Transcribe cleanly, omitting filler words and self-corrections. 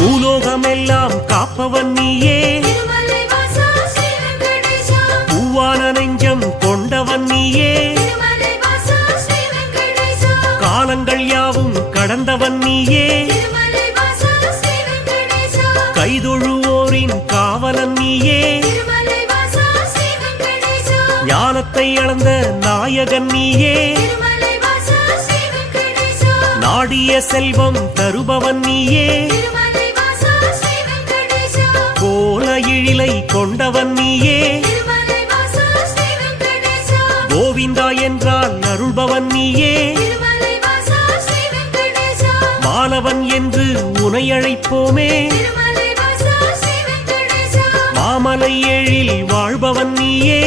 பூலோகமெல்லாம் காப்பவன் நீயே, பூவான நெஞ்சம் கொண்டவன் நீயே, காலங்கள் யாவும் கடந்தவன் நீயே, கைதொழுவோரின் காவலன் நீயே, ஞானத்தை அளந்த நாயகன் நீயே, நாடிய செல்வம் தருபவன் நீயே, கோல எழிலை கொண்டவன் நீயே, கோவிந்தா என்றால் அருள்பவன் நீயே, மாலவன் என்று உனை அழைப்போமே, மாமலை எழில் வாழ்பவன் நீயே,